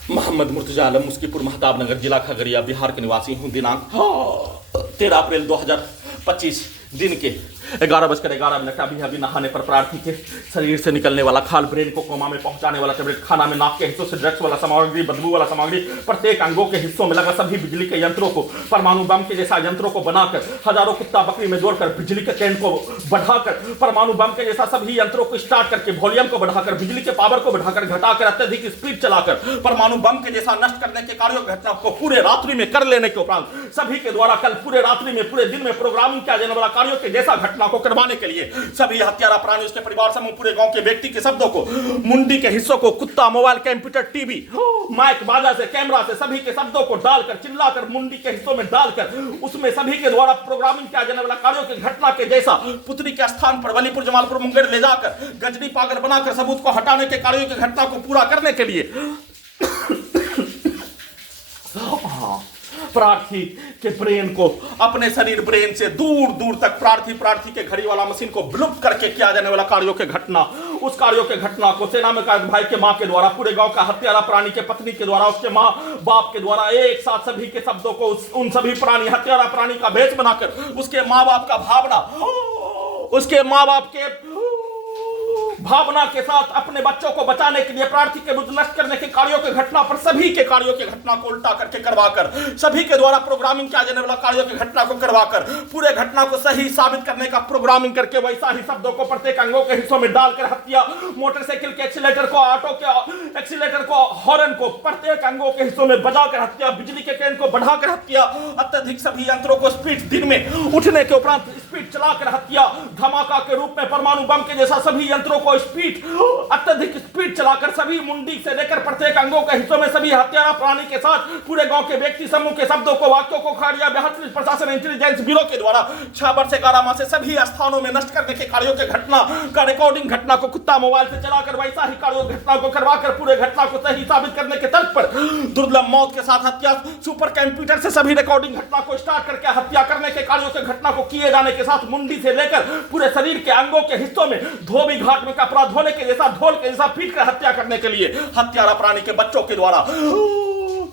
मोहम्मद मुर्तजा आलम, मुस्कीपुर, महताब नगर, जिला खगड़िया, बिहार के निवासी हूँ। दिनांक 13 अप्रैल 2025 दिन के 11:11 अभी नहाने पर प्रार्थी के शरीर से निकलने वाला खाल, ब्रेन को कोमा में पहुंचाने वाला टेबलेट, खाना में नाक के हिस्सों से ड्रग्स वाला सामग्री, बदबू वाला सामग्री, प्रत्येक अंगों के हिस्सों में लगा सभी बिजली के यंत्रों को, परमाणु बम के जैसा यंत्रों को बनाकर हजारों कुत्ता बकरी में जोड़कर बिजली के करंट को बढ़ाकर, परमाणु बम के जैसा सभी यंत्रों को स्टार्ट करके वॉल्यूम को बढ़ाकर, बिजली के पावर को बढ़ाकर घटाकर, अत्यधिक स्पीड चलाकर परमाणु बम के जैसा नष्ट करने के कार्यों घटना को पूरे रात्रि में कर लेने के उपरांत सभी के द्वारा कल पूरे रात्रि में पूरे दिन में प्रोग्रामिंग किया जाने वाला कार्यों के जैसा घटना को करवाने के लिए सभी हत्यारा प्राणी, उसके परिवार समूह, पूरे गांव के व्यक्ति के शब्दों को, मुंडी के हिस्सों को, कुत्ता, मोबाइल, कंप्यूटर, टीवी, माइक, बाजा से, कैमरा से सभी के शब्दों को डालकर, चिल्लाकर, मुंडी के हिस्सों में डालकर उसमें सभी के द्वारा प्रोग्रामिंग किया जाने वाला कार्यों की घटना के जैसा पुत्री के स्थान पर वलीपुर, जमालपुर, मुंगेर ले जाकर गजनी पागल बनाकर सबूत को हटाने के कार्यों की घटना को पूरा करने के लिए प्रार्थी के ब्रेन को अपने शरीर ब्रेन से दूर दूर तक प्रार्थी के घड़ी वाला मशीन को विलुप्त करके किया जाने वाला कार्यों के घटना, उस कार्यों के घटना को सेना में कैद भाई के मां के द्वारा, पूरे गांव का हत्यारा प्राणी के पत्नी के द्वारा, उसके मां बाप के द्वारा एक साथ सभी के शब्दों को उन सभी प्राणी, हत्यारा प्राणी का भेष बनाकर उसके मां बाप का भावना, उसके मां बाप के भावना के साथ अपने बच्चों को बचाने के लिए प्रार्थी के विरुद्ध नष्ट करने के कार्यों की घटना पर सभी के कार्यों की घटना को उल्टा करके करवाकर, सभी के द्वारा प्रोग्रामिंग किया जाने वाला कार्यों की घटना को करवाकर, पूरे घटना को सही साबित करने का प्रोग्रामिंग करके वैसा ही शब्दों को प्रत्येक अंगों के हिस्सों में डालकर हत्या, मोटरसाइकिल के एक्सीलेटर को, ऑटो के एक्सीलेटर को, हॉर्न को प्रत्येक अंगों के हिस्सों में बजाकर हत्या, बिजली के करंट को बढ़ाकर हत्या, अत्यधिक सभी यंत्रों को स्पीड दिन में उठने के उपरांत स्पीड चलाकर हत्या, धमाका के रूप में परमाणु बम के जैसा सभी यंत्रों को स्पीड, अत्यधिक स्पीड चलाकर सभी मुंडी से लेकर प्रत्येक अंगों के हिस्सों में सभी हत्यारा प्राणी के साथ पूरे गांव के व्यक्ति समूह के शब्दों को, वाक्यों को खगड़िया बिहार पुलिस प्रशासन इंटेलिजेंस ब्यूरो के द्वारा 6 वर्ष से 11 माह से सभी स्थानों में नष्ट करने के कार्यों के घटना का रिकॉर्डिंग घटना को कुत्ता मोबाइल से चलाकर वैसा ही कार्यों घटना को करवाकर पूरे घटना को सही साबित करने के तर्क पर दुर्लभ मौत के साथ हत्या, सुपर कंप्यूटर से सभी रिकॉर्डिंग घटना को स्टार्ट करके हत्या करने के कार्यों के घटना को किए जाने के साथ मुंडी से लेकर पूरे शरीर के अंगों के हिस्सों में धोबी घाट में कपड़ा धोने के जैसा, ढोल के जैसा पीट कर हत्या करने के लिए हत्यारा प्राणी के बच्चों के द्वारा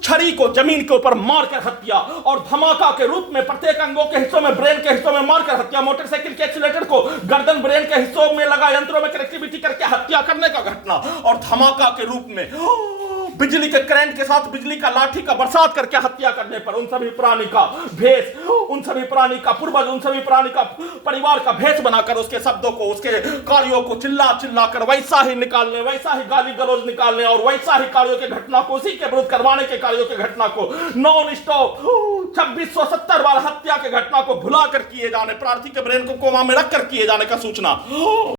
छड़ी को जमीन के ऊपर मारकर हत्या और धमाका के रूप में प्रत्येक अंगों के हिस्सों में, ब्रेन के हिस्सों में मारकर हत्या, मोटरसाइकिल के एक्सीलेटर को गर्दन ब्रेन के हिस्सों में लगा यंत्रों में कनेक्टिविटी करके हत्या करने का घटना और धमाका के रूप में बिजली के करंट के साथ बिजली का लाठी का बरसात करके हत्या करने पर उन सभी प्राणी का भेष, उन सभी प्राणी का पूर्वज, उन सभी प्राणी का परिवार का भेष बनाकर उसके शब्दों को, उसके कार्यों को चिल्ला चिल्ला कर वैसा ही निकालने, वैसा ही गाली गलौज निकालने और वैसा ही कार्यों के घटना को उसी के विरुद्ध करवाने के कार्यों के घटना को नॉन स्टॉप 2670 बार हत्या के घटना को भुला कर किए जाने, प्रार्थी के ब्रेन को कोमा में रखकर किए जाने का सूचना